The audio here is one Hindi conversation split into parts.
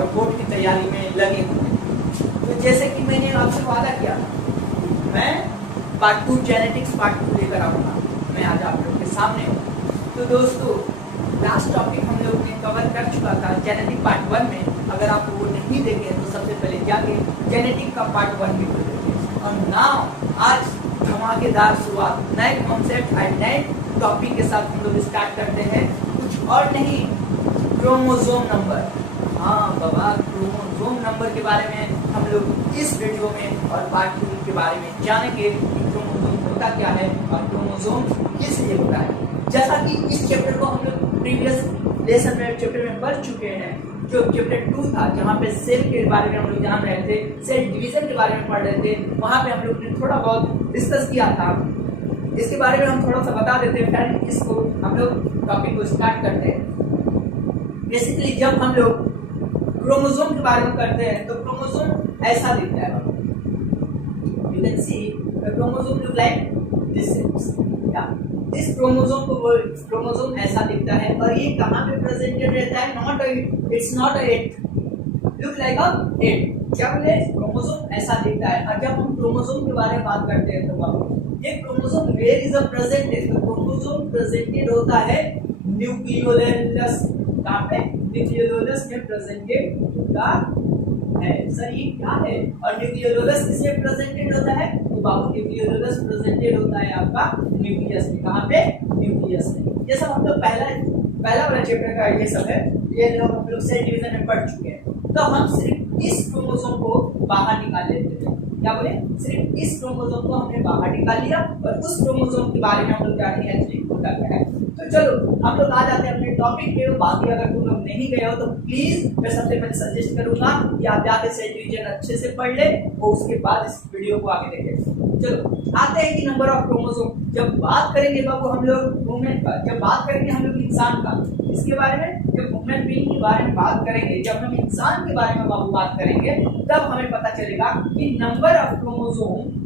और बोर्ड की तैयारी में लगे हुए हैं। तो जैसे कि मैंने आपसे वादा किया था, मैं पार्ट 2 जेनेटिक्स पार्ट 2 लेकर आऊँगा, मैं आज आप लोग के सामने हूँ। तो दोस्तों लास्ट टॉपिक हम लोग ने कवर कर चुका था जेनेटिक पार्ट 1 में। अगर आप वो नहीं देखे तो सबसे पहले जाके जेनेटिक का पार्ट 1 भी कर देंगे। और नाउ आज धमाकेदार शुरुआत नए कॉन्सेप्ट और नए टॉपिक के साथ हम लोग स्टार्ट करते हैं। कुछ और नहीं, क्रोमोसोम नंबर। हाँ बाबा, क्रोमोसोम नंबर के बारे में हम लोग इस वीडियो में और पार्ट 2 के बारे में जानेंगे कि क्रोमोसोम होता क्या है और क्रोमोसोम किस लिए होता है। जैसा कि इस चैप्टर को हम लोग प्रीवियस लेसन में चैप्टर में पढ़ चुके हैं, जो चैप्टर 2 था जहाँ पे सेल के बारे में हम लोग जान रहे थे, सेल डिवीजन के बारे में पढ़ रहे थे, वहाँ पे हम लोग ने थोड़ा बहुत डिस्कस किया था। इसके बारे में हम थोड़ा सा बता देते हैं, फिर इसको हम लोग टॉपिक को स्टार्ट करते हैं। बेसिकली जब हम लोग क्रोमोसोम के बारे में करते हैं तो क्रोमोसोम ऐसा दिखता है। You can see the chromosome look like this या इस क्रोमोसोम को क्रोमोसोम ऐसा दिखता है और ये कहाँ पे प्रेजेंटेड रहता है? It's not a eight, look like a eight. क्या बोले? क्रोमोसोम ऐसा दिखता है। और जब हम क्रोमोसोम के बारे में बात करते हैं तो बाबू ये chromosome where is a presented, तो क्रोमोसोम प्रेजेंटेड होता है न्यूक्लियोलस। कहाँ पे? न्यूक्लियोलस में प्रेजेंटेड होता है। सही क्या है? और न्यूक्लियोलस किसमें प्रेजेंटेड होता है? तो बाबू न्यूक्लियोलस प्रेजेंटेड होता है आपका न्यूक्लियस में। कहाँ पे? न्यूक्लियस में। ये सब हम लोग पहला वाला चैप्टर का ये सब है, ये लोग हम लोग सेल डिवीजन में पढ़ चुके हैं। तो हम सिर्फ इस क्रोमोसोम को बाहर निकाल लेते हैं। क्या बोले? सिर्फ इस क्रोमोसोम को हमने बाहर निकाल लिया और उस क्रोमोसोम के बारे में हम लोग जानेंगे एक्चुअली होता क्या है। तो चलो हम लोग आ जाते हैं अपने टॉपिक पे। बाकी अगर तुम लोग नहीं गए हो तो प्लीज मैं सबसे पहले सजेस्ट करूंगा कि आप जाके सेल डिवीजन अच्छे से पढ़ ले और उसके बाद इस वीडियो को आगे देखें। चलो आते हैं कि नंबर ऑफ क्रोमोसोम। जब बात करेंगे बाबू हम लोग वुमेन का, जब बात करेंगे हम लोग इंसान का, इसके बारे में जब वुमेन बीइंग के बारे में बात करेंगे, जब हम इंसान के बारे में बाबू बात करेंगे तब हमें पता चलेगा कि नंबर ऑफ क्रोमोसोम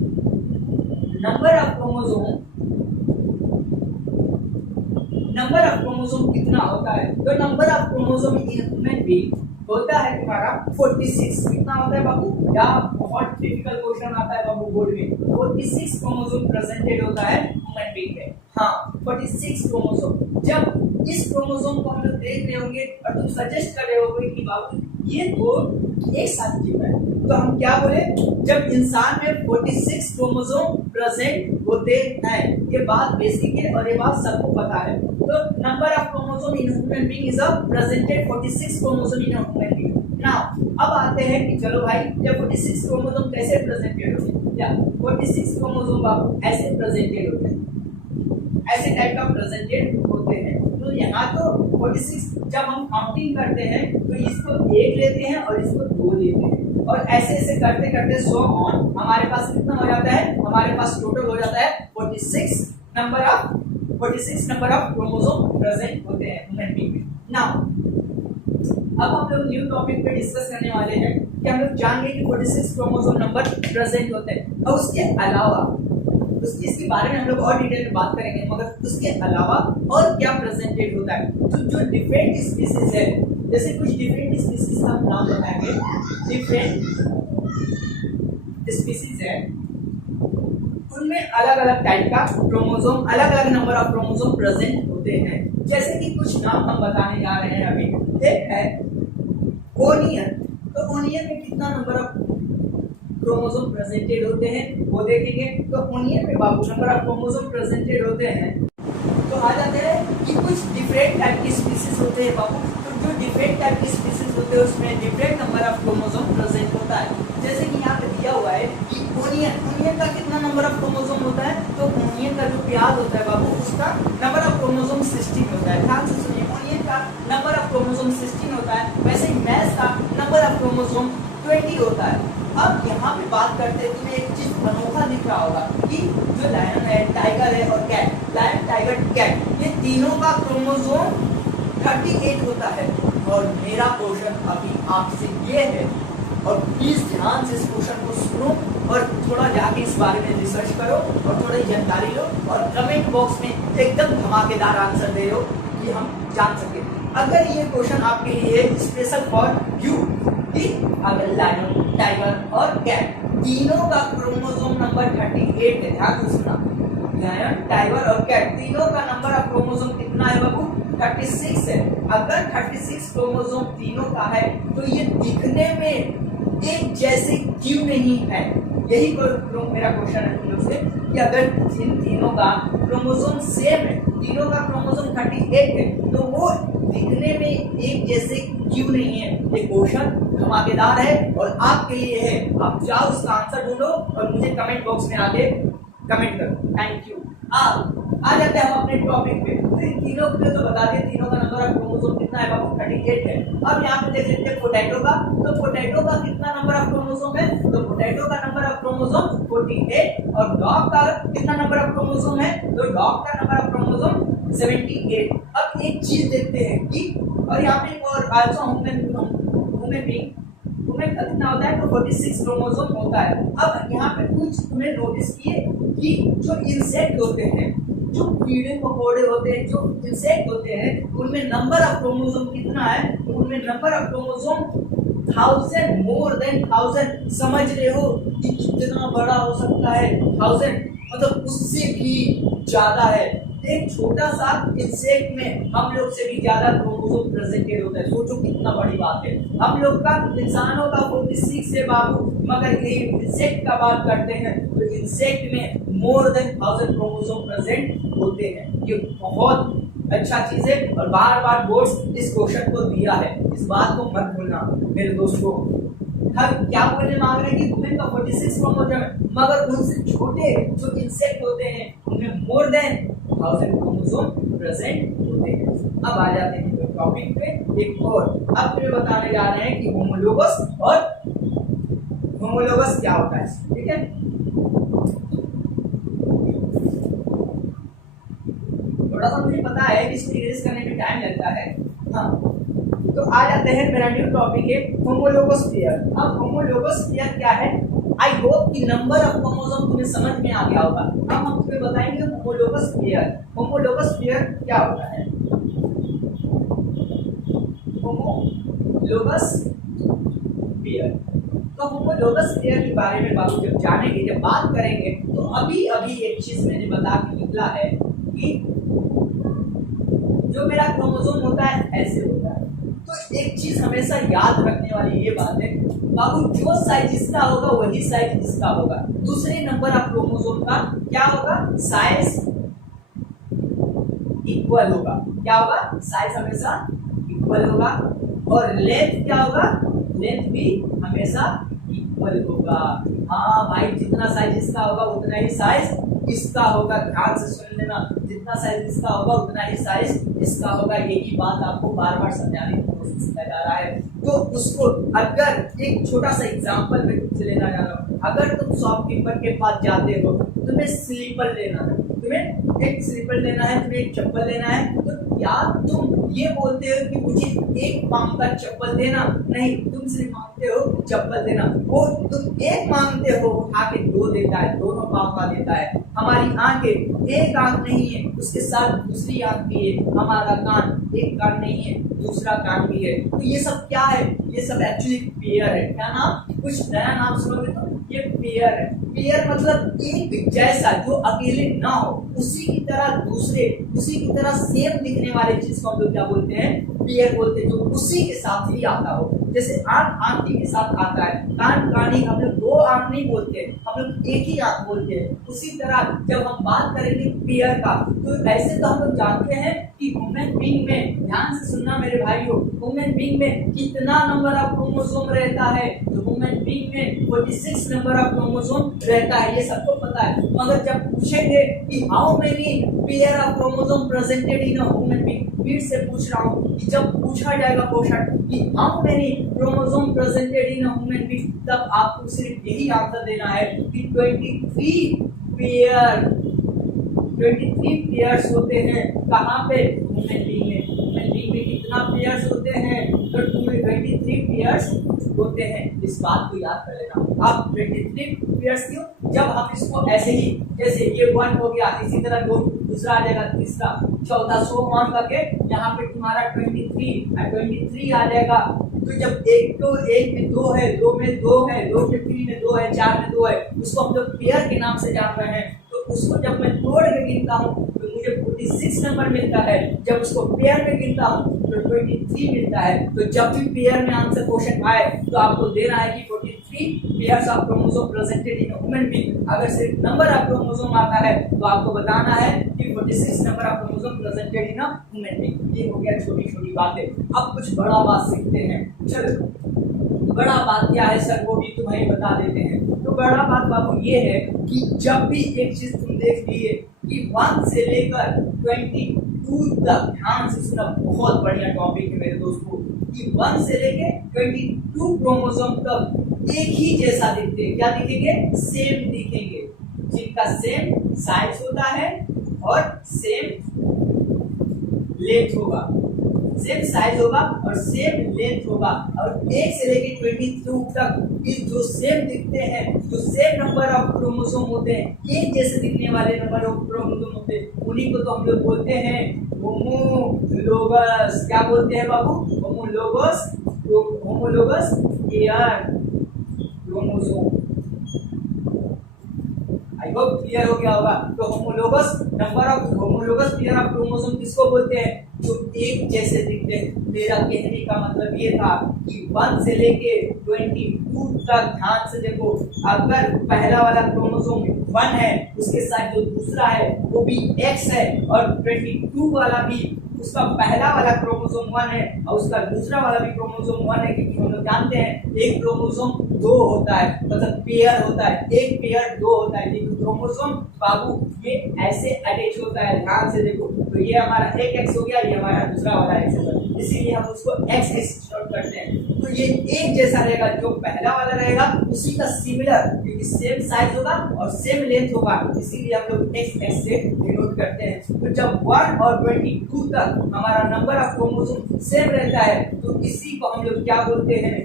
कितना होता है। तो number of chromosome in human being होता है तुम्हारा 46। कितना होता है बाबू? या बहुत टिपिकल क्वेश्चन आता है बाबू बोर्ड में। 46 क्रोमोसोम प्रेजेंटेड होता है ह्यूमन बीइंग में। हाँ 46 क्रोमोसोम। जब इस क्रोमोसोम को हम लोग देख रहे होंगे और तुम सजेस्ट कर रहे होगे कि बाबू ये तो एक साथ जीव है, तो हम क्या बोले? जब इंसान में 46 क्रोमोसोम प्रेजेंट होते हैं। ये बात बेसिक है और ये बात सबको पता है। तो number of chromosome in human being is presented 46 chromosome in human being. Now अब आते हैं कि चलो भाई ये 46 क्रोमोसोम कैसे प्रेजेंटेड होते हैं? या 46 क्रोमोसोम बाबू ऐसे प्रेजेंटेड होते हैं, ऐसे टाइप का प्रेजेंटेड होते हैं। तो यहाँ तो 46 जब हम काउंटिंग करते हैं तो इसको 1 लेते हैं और इसको 2 लेते हैं और ऐसे ऐसे करते करते सो ऑन हमारे पास कितना हो जाता है? हमारे पास टोटल हो जाता है 46 नंबर ऑफ क्रोमोसोम प्रेजेंट होते हैं ह्यूमन बीइंग में। नाउ अब हम लोग न्यू टॉपिक पे डिस्कस करने वाले हैं कि हम लोग जानेंगे कि 46 क्रोमोसोम नंबर प्रेजेंट होते हैं और उसके अलावा इसके बारे में हम लोग और डिटेल में बात करेंगे, मगर उसके अलावा और क्या प्रेजेंटेड होता है। तो जो डिफरेंट स्पीसीज है, जैसे कुछ डिफरेंट स्पीसीज का नाम बताएंगे। डिफरेंट स्पीसीज है उनमें अलग अलग टाइप का क्रोमोसोम, अलग अलग नंबर ऑफ क्रोमोसोम प्रेजेंट होते हैं। जैसे कि कुछ नाम हम बताने जा रहे हैं अभी। एक है ओनियन। तो ओनियन में कितना नंबर ऑफ क्रोमोसोम प्रेजेंटेड होते हैं वो देखेंगे। तो ओनियन में बाबू नंबर ऑफ क्रोमोसोम प्रेजेंटेड होते हैं। तो आ जाते हैं कि कुछ डिफरेंट टाइप की स्पीसीज होते हैं बाबू। तो जो डिफरेंट टाइप की स्पीसीज होते हैं उसमें different number of chromosome present होता है। जैसे कि यहाँ पे दिया हुआ है कि ओनियन का कितना नंबर ऑफ क्रोमोसोम होता है? तो ओनियन का जो प्याज होता है बाबू उसका नंबर ऑफ क्रोमोसोम 16 होता है। ध्यान से सुनिए, ओनियन का नंबर ऑफ क्रोमोसोम 16 होता है। वैसे ही मैज का नंबर ऑफ क्रोमोसोम 20 होता है। अब यहाँ पे बात करते हैं, तुम्हें एक चीज अनोखा दिख रहा होगा कि जो लायन है, टाइगर है और कैट, लायन, टाइगर, कैट, ये तीनों का क्रोमोसोम 38 होता है। और मेरा क्वेश्चन अभी आपसे ये है, और प्लीज ध्यान से इस क्वेश्चन को सुनो और थोड़ा जाके इस बारे में रिसर्च करो और थोड़ी जानकारी लो और कमेंट बॉक्स में एकदम धमाकेदार आंसर दे दो कि हम जान सके। अगर ये क्वेश्चन आपके लिए स्पेशल फॉर यू कि अगर लायन, टाइगर और कैट तीनों का क्रोमोसोम नंबर 38 है, ध्यान से सुनना, लायन, टाइगर और कैट तीनों का नंबर ऑफ क्रोमोसोम कितना है बाबू? 36 है। अगर 36 क्रोमोसोम तीनों का है तो ये दिखने में एक जैसे क्यों नहीं है? यही मेरा क्वेश्चन है तुम लोग से कि अगर इन तीनों का क्रोमोसोम सेम है, तीनों का क्रोमोसोम 38 है, तो वो दिखने में एक जैसे क्यों नहीं है? ये क्वेश्चन धमाकेदार है और आपके लिए है। आप जाओ उसका आंसर ढूंढो और मुझे कमेंट बॉक्स में आके कमेंट करो। Thank you. आ जाते हैं हम अपने टॉपिक पे। तो इन तीनों को तो बता दिए, तीनों का नंबर ऑफ क्रोमोसोम कितना है बाबू? 38 है। अब यहाँ पे देख लेते हैं पोटैटो का। तो पोटैटो का कितना नंबर ऑफ क्रोमोसोम है? तो पोटैटो का नंबर ऑफ क्रोमोसोम 48। और डॉग का कितना नंबर ऑफ क्रोमोसोम है? तो डॉग का नंबर ऑफ क्रोमोसोम 78। अब एक चीज देखते हैं कि और यहाँ पे और आल्सो वुमेन का कितना होता है? तो 46 क्रोमोसोम होता है। अब यहाँ पे कुछ तुम्हें नोटिस किए कि जो इंसेक्ट होते हैं, जो कीड़े मकोड़े होते हैं, जो इंसेक्ट होते हैं, उनमें नंबर ऑफ क्रोमोसोम कितना है? तो उनमें number of chromosome 1000, more than 1000। समझ रहे हो कि कितना बड़ा हो सकता है? 1000 मतलब उससे भी ज्यादा है। एक छोटा सा इंसेक्ट में हम लोग से भी ज्यादा क्रोमोसोम प्रेजेंटेड होता है। सोचो कितना बड़ी बात है। हम लोग का इंसानों का 46 से बाबू, मगर ये इंसेक्ट का बात करते हैं तो इंसेक्ट में मोर देन 1000 क्रोमोसोम प्रेजेंट होते हैं। ये बहुत अच्छा चीज है और बार बार बोर्ड इस क्वेश्चन को दिया है, इस बात को मत भूलना मेरे दोस्तों। हर क्या बोलने मांग रहे हैं कि वुमेन का 46 क्रोमोसोम है, मगर उनसे छोटे जो इंसेक्ट होते हैं उनमें मोर देन 1000 क्रोमोसोम प्रेजेंट होते हैं। अब आ जाते हैं टॉपिक पे एक और। अब मैं बताने जा रहे हैं कि होमोलोगस और होमोलोगस क्या होता है, ठीक है? थोड़ा सा मुझे पता है कि इसको इरेज करने में टाइम लगता है। हाँ, तो आ जाते हैं मेरा न्यू टॉपिक है होमोलोगस पेयर। अब होमोलोगस पेयर क्या है? आई होप कि नंबर ऑफ क्रोमोसोम तुम्हें समझ में आ गया होगा। अब हम तुम्हें बताएंगे होमोलोगस पेयर। होमोलोगस पेयर क्या होता है? होमोलोगस पेयर, तो होमोलोगस पेयर के बारे में बाबू जब जानेंगे, जब बात करेंगे, तो अभी अभी एक चीज मैंने बता के निकला है कि जो मेरा क्रोमोसोम होता है ऐसे होता है। तो एक चीज हमेशा याद रखने वाली ये बात है बाबू, जो साइज इसका होगा वही साइज इसका होगा। दूसरे नंबर ऑफ क्रोमोसोम का क्या होगा? साइज इक्वल होगा। क्या होगा? साइज हमेशा इक्वल होगा। और लेंथ क्या होगा? लेंथ भी हमेशा इक्वल होगा। हाँ भाई, जितना साइज इसका होगा उतना ही साइज इसका होगा। ध्यान से सुन लेना, जितना साइज इसका होगा उतना ही साइज इसका होगा। यही बात आपको बार बार समझाने की कोशिश किया जा रहा है। तो उसको अगर एक छोटा सा एग्जांपल में तुमसे लेना जा रहा हूँ, अगर तुम शॉपकीपर के पास जाते हो, तुम्हें स्लीपर लेना है, तुम्हें एक स्लीपर लेना है, तुम्हें एक चप्पल लेना है, तो क्या तुम ये बोलते हो कि मुझे एक पाँव का चप्पल देना? नहीं, तुम सिर्फ मांगते हो चप्पल देना। वो तुम एक मांगते हो, उठा के दो देता है, दोनों पाँव का देता है। हमारी आंखें एक आंख नहीं है, उसके साथ दूसरी आंख भी है। हमारा कान एक कान नहीं है, दूसरा कान भी है। तो ये सब क्या है? ये सब एक्चुअली पेयर है। क्या नाम? कुछ नया नाम सुनोगे तो ये पेयर है। पेयर मतलब एक जैसा, जो अकेले ना हो, उसी की तरह दूसरे, उसी की तरह सेम दिखने वाले चीज को हम लोग क्या बोलते हैं? पेयर बोलते हैं। जो उसी के साथ ही आता हो, जैसे आंख आंख के साथ आता है, कान कानी, हम लोग दो आंख नहीं बोलते, हम लोग एक ही आंख बोलते हैं। उसी तरह जब हम बात करेंगे पेयर का, तो ऐसे तो हम लोग जानते हैं कि ह्यूमन बीइंग में, ध्यान से सुनना मेरे भाइयों, ह्यूमन बीइंग में कितना नंबर ऑफ क्रोमोसोम रहता है? तो ह्यूमन बीइंग में 46 नंबर ऑफ क्रोमोसोम रहता है, ये सबको पता है। मगर जब पूछेंगे कि how many pair of chromosome presented in a human being, फिर से पूछ रहा हूँ कि जब पूछा जाएगा क्वेश्चन कि how many chromosome presented in a human being, तब आपको सिर्फ यही आंसर देना है कि 23 पेयर, 23 पेयर्स होते हैं। कहाँ पे? ह्यूमन बीइंग में। ह्यूमन बीइंग में कितना पेयर्स होते हैं? तो 23 पेयर्स होते हैं। इस बात को याद कर लेना। अब 23 पेयर्स क्यों? जब हम इसको ऐसे ही, जैसे ये 1 हो गया, इसी तरह दूसरा आ जाएगा तीसरा, चौथा, सो ऑन करके यहाँ पे तुम्हारा 23 आ जाएगा। तो जब एक में 2 है, 2 में 2 है, 2 में 3 में 2 है, 4 में 2 है, उसको हम लोग पेयर के नाम से जान रहे हैं। तो उसको जब मैं तोड़ के गिनता हूँ तो मुझे 46 नंबर मिलता है। जब उसको पेयर में गिनता हूँ तो 23 मिलता है। तो जब भी पेयर में आंसर क्वेश्चन आए तो आपको देना है कि 43 pairs of chromosome presented in human being. अगर सिर्फ नंबर ऑफ क्रोमोसोम आता है तो आपको बताना है कि 46 number of chromosome presented in human being. ये हो गया छोटी छोटी बातें। अब कुछ बड़ा बात सीखते हैं। चलो, बड़ा बात क्या है सर, वो भी तुम्हें बता देते हैं। तो बड़ा बात बाबू ये है कि जब भी एक चीज तुम देख लिए कि 1 से लेकर 22 तक, ध्यान से सुना, बहुत बढ़िया टॉपिक है मेरे दोस्तों, कि 1 से लेकर 22 क्रोमोसोम तक एक ही जैसा दिखते हैं। क्या दिखेंगे? सेम दिखेंगे, जिनका सेम साइज होता है और सेम लेंथ होगा, सेम साइज होगा और सेम लेंथ होगा। और 1 से लेकर 22 तक इस जो सेम दिखते हैं, जो सेम नंबर ऑफ क्रोमोसोम होते हैं, एक जैसे दिखने वाले नंबर ऑफ क्रोमोसोम होते हैं, उन्हीं को तो हम लोग बोलते हैं होमोलोगस। क्या बोलते हैं बाबू? Homologous, homologous pair chromosome. I hope clear हो गया होगा। तो homologous number of homologous pair of chromosome किसको बोलते हैं? जो एक जैसे दिखते हैं। मेरा कहने का मतलब ये था कि 1 से लेके 22 तक, ध्यान से देखो, अगर पहला वाला क्रोमोसोम 1 है, उसके साथ जो दूसरा है वो भी X है, और 22 वाला भी उसका पहला वाला क्रोमोसोम 1 है और उसका दूसरा वाला भी क्रोमोसोम 1 है, क्योंकि हम लोग जानते हैं एक क्रोमोसोम 2 होता है, मतलब पेयर होता है, एक पेयर 2 होता है, लेकिन क्रोमोसोम बाबू ये ऐसे अटैच होता है। ध्यान से देखो, तो ये हमारा एक X हो गया, ये हमारा दूसरा वाला X होगा, इसीलिए हम उसको X नोट करते हैं। तो ये एक जैसा रहेगा, जो पहला वाला रहेगा उसी का सिमिलर, क्योंकि सेम साइज होगा और सेम लेंथ होगा, इसीलिए हम लोग X से डिनोट करते हैं। तो जब 1 और 22 तक हमारा नंबर ऑफ क्रोमोसोम सेम रहता है तो इसी को हम लोग क्या बोलते हैं?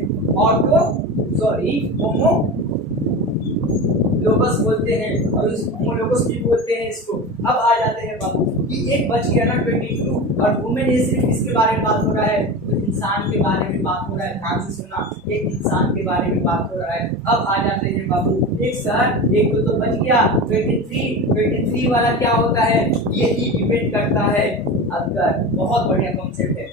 होमोलोगस बोलते हैं, और इस होमोलोगस भी बोलते हैं इसको। अब आ जाते हैं बाबू कि एक बच गया ना 22, और वुमेन ये सिर्फ किसके बारे में बात हो रहा है? तो इंसान के बारे में बात हो रहा है। ध्यान से सुनना, एक इंसान के बारे में बात हो रहा है। अब आ जाते हैं बाबू, एक सर, एक तो बच गया 23 वाला क्या होता है? ये ही डिपेंड करता है अगर, बहुत बढ़िया कॉन्सेप्ट है।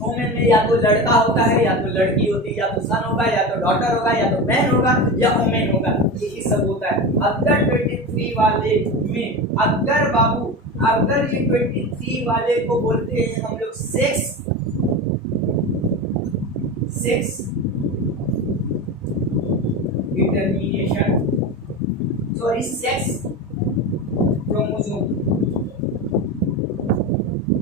वुमेन में या तो लड़का होता है या तो लड़की होती है, या तो सन होगा या तो डॉटर होगा या तो मैन होगा या वुमेन होगा, यही सब होता है। अगर 23 वाले में, अगर बाबू, अगर ये 23 वाले को बोलते हैं हम लोग sex determination, sorry sex chromosome,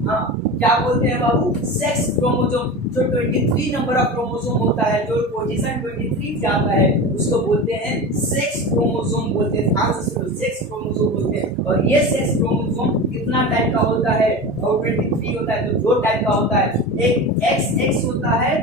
हाँ क्या बोलते हैं बाबू? Sex chromosome. जो 23 नंबर ऑफ क्रोमोसोम होता है, जो पोजीशन 23 जाता है, उसको बोलते हैं सेक्स क्रोमोसोम बोलते हैं। ध्यान से सुनो, सेक्स क्रोमोसोम बोलते हैं। और ये सेक्स क्रोमोसोम कितना टाइप का होता है? और 23 होता है तो 2 टाइप का होता है। एक XX होता है,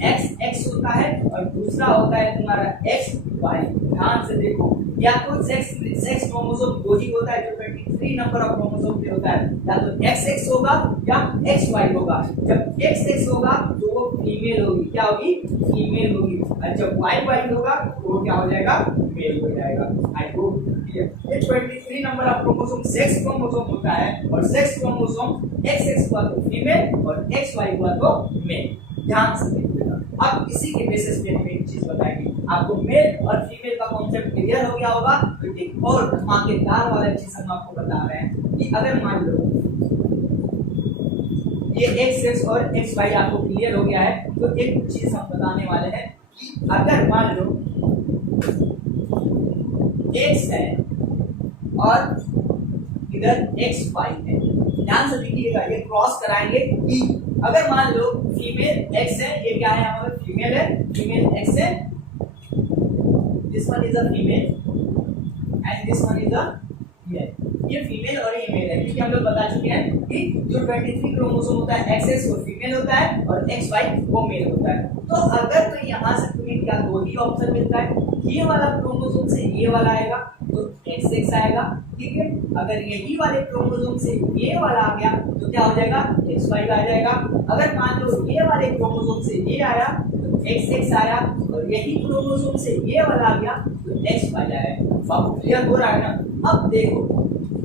XX होता है, और दूसरा होता है तुम्हारा XY। ध्यान से देखो, या तो सेक्स क्रोमोसोम 2 ही होता है जो 23 नंबर ऑफ क्रोमोसोम पे होता है, या तो XX होगा या XY होगा। जब XX होगा तो वो फीमेल होगी, क्या होगी? फीमेल होगी। और जब YY होगा तो वो क्या हो जाएगा? मेल हो जाएगा। आई होप क्लियर। ये 23 number of chromosome sex chromosome होता है, और सेक्स क्रोमोसोम XX हुआ तो फीमेल और XY हुआ तो मेल। ध्यान से देखिएगा। अब इसी के बेसिस पे हम एक चीज बताएंगे आपको, मेल और फीमेल का कॉन्सेप्ट क्लियर हो गया होगा। तो एक और धमाकेदार वाला चीज हम आपको बता रहे हैं कि अगर मान लो ये XX और XY आपको क्लियर हो गया है, तो एक चीज हम बताने वाले हैं कि अगर मान लो X है और इधर XY है, ध्यान से देखिएगा, ये क्रॉस कराएंगे कि अगर मान लो फीमेल X है, ये क्या है? हमारा फीमेल है, फीमेल X है, this one is a female and this one is a male. ये फीमेल और ये मेल है, क्योंकि हम लोग बता चुके हैं कि जो 23 क्रोमोसोम होता है, XX वो फीमेल होता है और XY वो मेल होता है। तो अगर तो यहाँ से तुम्हें क्या 2 ही ऑप्शन मिलता है, ये वाला क्रोमोसोम से ये वाला आएगा, तो XX आएगा, ठीक है। अगर यही वाले क्रोमोसोम से ये वाला आ गया तो क्या हो जाएगा, XY आ जाएगा। अगर मान लो ये वाले क्रोमोसोम से ये आया तो XX आया, और यही क्रोमोसोम से ये वाला आ गया तो XY आया। अब क्लियर हो रहा है ना। अब देखो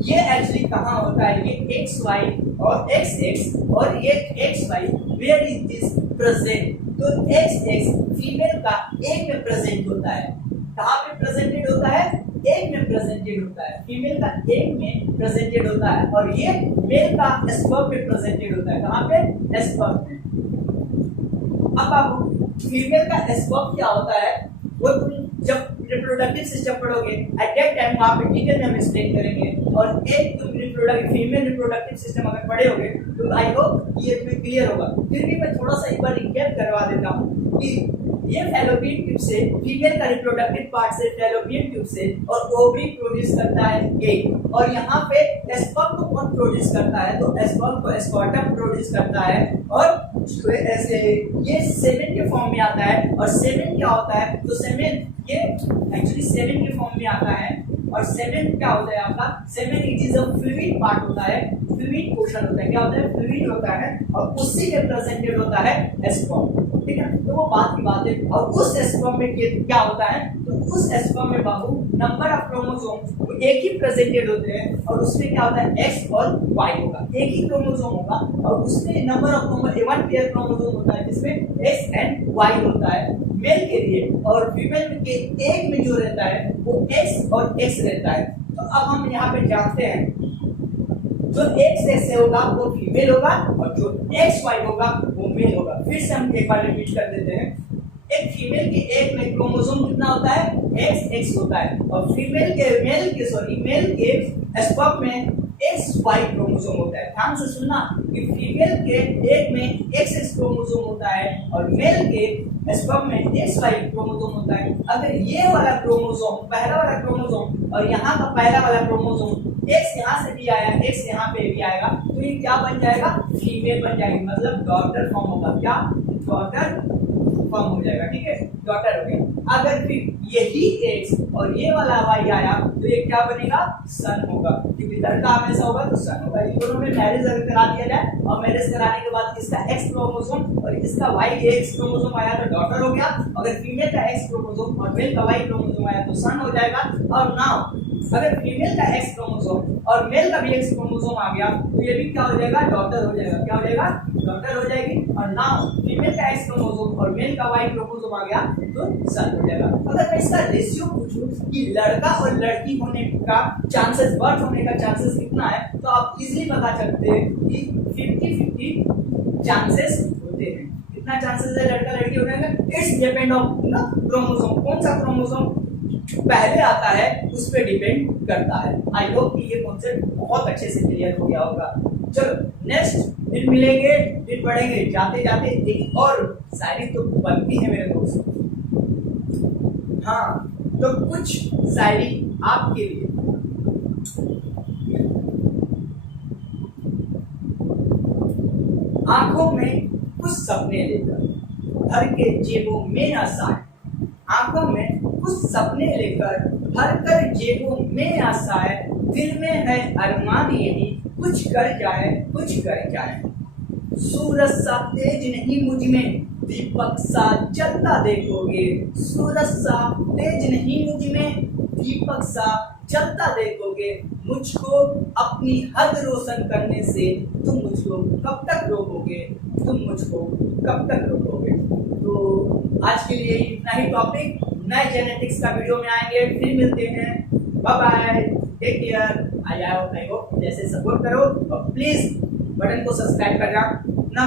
ये एक्चुअली कहाँ होता है, ये XY और XX और ये XY, where is this present? तो XX फीमेल का एग में प्रेजेंट होता है। कहाँ पे प्रेजेंटेड होता है, एग में प्रेजेंटेड होता है। फीमेल का एग में प्रेजेंटेड होता है, और ये मेल का स्पर्म में प्रेजेंटेड होता है। कहाँ पे, स्पर्म में। अब आप फीमेल का स्पर्म क्या होता है वो तुम जब रिप्रोडक्टिव सिस्टम पढ़ोगे एट दैट टाइम वहां पे डिटेल में हम एक्सप्लेन करेंगे। और एक तुम रिप्रोडक्टिव फीमेल रिप्रोडक्टिव सिस्टम अगर पढ़े होगे तो आई होप ये तुम्हें क्लियर होगा। फिर भी मैं थोड़ा सा एक बार रिकैप करवा देता हूँ कि ये फैलोपियन ट्यूब से, फीमेल का रिप्रोडक्टिव पार्ट से फैलोपियन ट्यूब से और ओवरी प्रोड्यूस करता है एग, और यहाँ पे स्पर्म को कौन प्रोड्यूस करता है, तो स्पर्म को स्कॉटम प्रोड्यूस करता है। और ऐसे ये सेमेन के फॉर्म में आता है, और सेमेन क्या होता है, तो सेमेन ये एक्चुअली सेमेन के फॉर्म में आता है। और सेमेन क्या होता है आपका, semen it is a fluid part होता है, फ्लूइड पोर्शन होता है। क्या होता है, फ्लूइड होता है, और उसी के प्रेजेंटेड होता है स्पर्म, ठीक है। तो वो बात की बात है। और उस स्पर्म में क्या होता है, तो उस स्पर्म में बाबू नंबर ऑफ क्रोमोसोम एक ही प्रेजेंटेड होते हैं, और उसमें क्या होता है, एक्स और वाई होगा, एक ही क्रोमोसोम होगा, और उसमें number of one pair chromosome होता है जिसमें एक्स एंड वाई होता है मेल के लिए, और फीमेल के एक में जो रहता है वो एक्स और एक्स रहता है। तो अब हम यहाँ पे जानते हैं जो एक्स एक्स होगा वो फीमेल होगा, और जो एक्स वाई होगा वो मेल होगा। फिर से हम एक बार रिपीट कर देते हैं। एक फीमेल के एक में क्रोमोसोम कितना होता है, एक्स एक्स होता है, और फीमेल के मेल के स्पर्म में एक्स वाई क्रोमोसोम होता है। ध्यान से सुनना कि फीमेल के एक में एक्स एक्स क्रोमोसोम होता है, और मेल के स्पर्म में एक्स वाई क्रोमोसोम होता है। अगर ये वाला क्रोमोसोम, पहला वाला क्रोमोसोम, और यहाँ का पहला वाला क्रोमोसोम एक्स यहाँ से भी आया, एक्स यहाँ पे भी आएगा, तो ये क्या बन जाएगा, फीमेल बन जाएगी, मतलब डॉटर फॉर्म होगा। क्या, डॉटर फॉर्म हो जाएगा, ठीक है, डॉटर हो गया। अगर फिर यही एक्स और ये वाला वाई आया तो ये क्या बनेगा, सन होगा, क्योंकि लड़का हमेशा होगा तो सन होगा। इन दोनों में मैरिज अगर करा दिया जाए, और मैरिज कराने के बाद इसका एक्स क्रोमोसोम और इसका वाई एक्स क्रोमोसोम आया तो डॉटर हो गया। अगर फीमेल का एक्स क्रोमोसोम और मेल का वाई क्रोमोसोम आया तो सन हो जाएगा। और नाउ अगर फीमेल का एक्स क्रोमोसोम और मेल का भी एक्स क्रोमोसोम आ गया तो ये भी क्या हो जाएगा, डॉटर हो जाएगा। क्या हो जाएगा, डॉटर हो जाएगी। और नाउ फीमेल का एक्स क्रोमोसोम और मेल का वाई क्रोमोसोम आ गया तो सन हो जाएगा। अगर मैं इसका रेशियो पूछूं कि लड़का और लड़की होने का चांसेस, बर्थ होने का चांसेस कितना है, तो आप इजीली बता सकते हैं कि 50-50 चांसेस होते हैं। कितना चांसेस है लड़का लड़की होने का, इट्स डिपेंड ऑन क्रोमोसोम। कौन सा क्रोमोसोम पहले आता है उस पर डिपेंड करता है। आई होप कि ये कॉन्सेप्ट बहुत अच्छे से क्लियर हो गया होगा। चलो नेक्स्ट फिर मिलेंगे, फिर पढ़ेंगे। जाते जाते एक और शायरी तो बनती है मेरे दोस्त। हाँ, तो कुछ शायरी आपके लिए। आंखों में कुछ सपने लेकर भर के जेबों में आशाएं, आंखों में कुछ सपने लेकर भर कर जेबों में आशाएं, दिल में है अरमान यही कुछ कर जाए, कुछ कर जाए। सूरज सा तेज नहीं मुझ में, दीपक सा जलता देखोगे। सूरज सा तेज नहीं मुझ में, दीपक सा जलता देखोगे। मुझको अपनी हद रोशन करने से तुम मुझको कब तक रोकोगे, तुम मुझको कब तक रोकोगे। तो आज के लिए इतना ही टॉपिक। नए जेनेटिक्स का वीडियो में आएंगे, फिर मिलते हैं। Bye bye, take care. I hope जैसे सपोर्ट करो, और प्लीज बटन को सब्सक्राइब करना ना